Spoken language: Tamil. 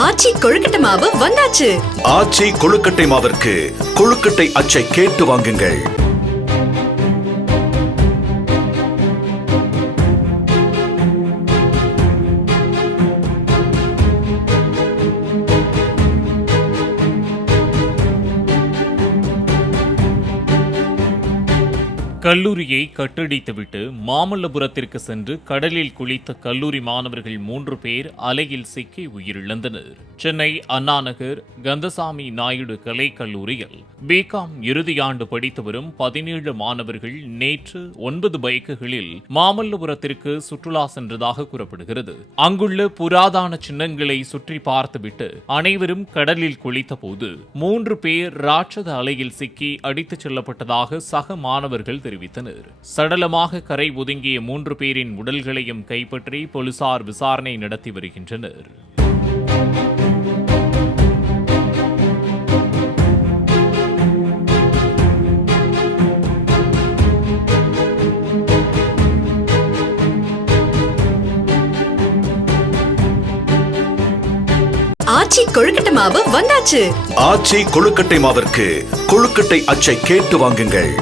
ஆச்சி கொழுக்கட்டை மாவு வந்தாச்சு. ஆச்சி கொழுக்கட்டை மாவிற்கு கொழுக்கட்டை அச்சை கேட்டு வாங்குங்கள். கல்லூரியை கட்டடித்துவிட்டு மாமல்லபுரத்திற்கு சென்று கடலில் குளித்த கல்லூரி மாணவர்கள் 3 பேர் அலையில் சிக்கி உயிரிழந்தனர். சென்னை அண்ணாநகர் கந்தசாமி நாயுடு கலை கல்லூரியில் பிகாம் இறுதியாண்டு படித்து வரும் 17 மாணவர்கள் நேற்று 9 பைக்குகளில் மாமல்லபுரத்திற்கு சுற்றுலா சென்றதாக கூறப்படுகிறது. அங்குள்ள புராதன சின்னங்களை சுற்றி பார்த்துவிட்டு அனைவரும் கடலில் குளித்த போது 3 பேர் ராட்சத அலையில் சிக்கி அடித்துச் செல்லப்பட்டதாக சக மாணவர்கள் தெரிவித்தனர். சடலமாக கரை ஒதுங்கிய 3 பேரின் உடல்களையும் கைப்பற்றி போலீசார் விசாரணை நடத்தி வருகின்றனர். ஆச்சி கொழுக்கட்டை மாவு வந்தாச்சு. ஆச்சி கொழுக்கட்டை மாவிற்கு கொழுக்கட்டை அச்சை கேட்டு வாங்குங்கள்.